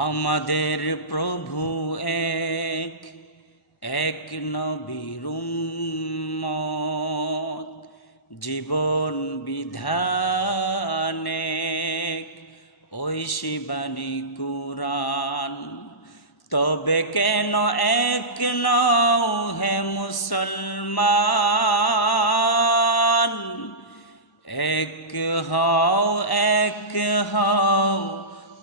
আমাদের প্রভু এক, এক নবীর উম্মত, জীবন বিধানে ঐশী বাণী কুরআন। তবে কেন এক নও হে মুসলমান? এক হও, এক হও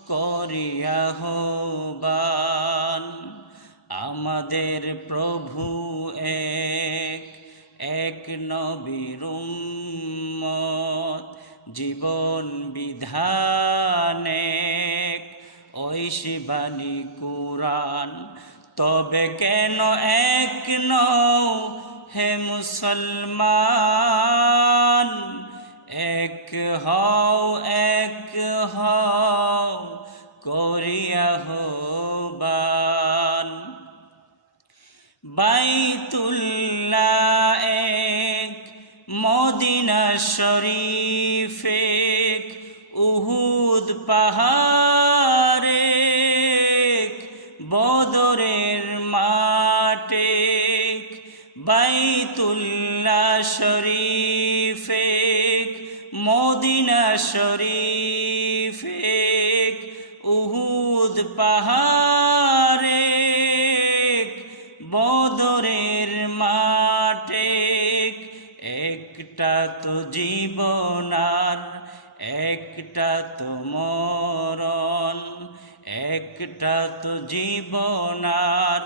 করিয়া আহ্বান। আমাদের প্রভু এক, এক নবীর উম্মত, জীবন বিধানে ঐশী বাণী কুরআন। তবে কেন এক নও হে মুসলমান? এক হও, এক হও করিয়া আহ্বান। বাইতুল্লাহ এক, মদিনা শরীফ এক, উহুদ পাহাড় এক, বদরের মাঠ এক। বাইতুল্লাহ শরীফ এক, মদিনা শরীফ এক, উহুদ পাহাড় এক, বদরের মাঠ এক। একটা তো জীবন আর একটা তো মরণ, একটা তো জীবন আর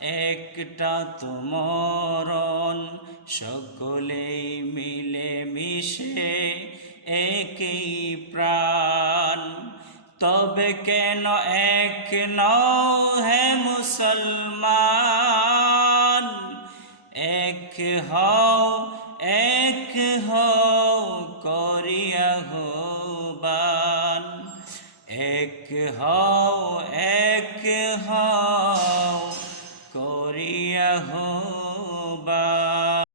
একটা তো মরণ। সকলেই মিলে মিশে একই প্রাণ। তবে কেন এক নও হে মুসলমান? এক হও, এক হও করিয়া আহ্বান। এক হও, এক হও